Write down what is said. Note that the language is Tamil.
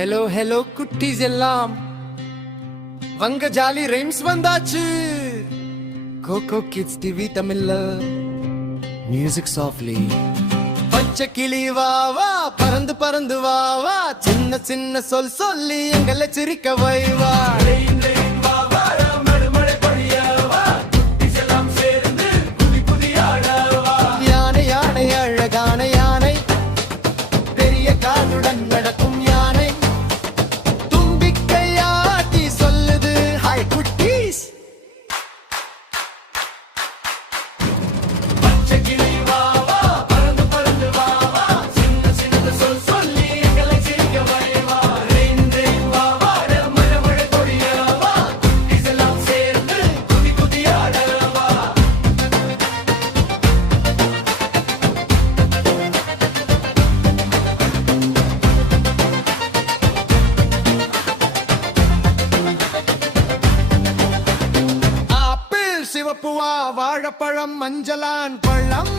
ஹலோ ஹலோ குட்டீஸ் எல்லாம் வங்க ஜாலி ரைம்ஸ் வந்தாச்சு. கோகோ கிட்ஸ் டிவி தமிழ்ல மியூசிக் சாஃப்ட்லி. பச்சை கிளி வா வா பறந்து பறந்து வா வா, சின்ன சின்ன சொல் சொல்லி எங்களை சிரிக்க வை வா. யானை யானை அழகான யானை, பெரிய காதுடன் நடக்கும் யானை, தும்பிக்கையாட்டி சொல்லுது ஹாய் குட்டீஸ். பச்சை கிளி வா வா பறந்து பறந்து வா வா, சின்ன சின்ன சொல் சொல்லி எங்களை சிரிக்க வை வா. ரெயின் ரெயின் வா வா மழை மழை பொழிய வா, குட்டீஸ் எல்லாம் சேர்ந்து குதி குதி ஆட வா. ஆப்பிள் சிவப்புவா, வாழைப்பழம் மஞ்சளான் பழம்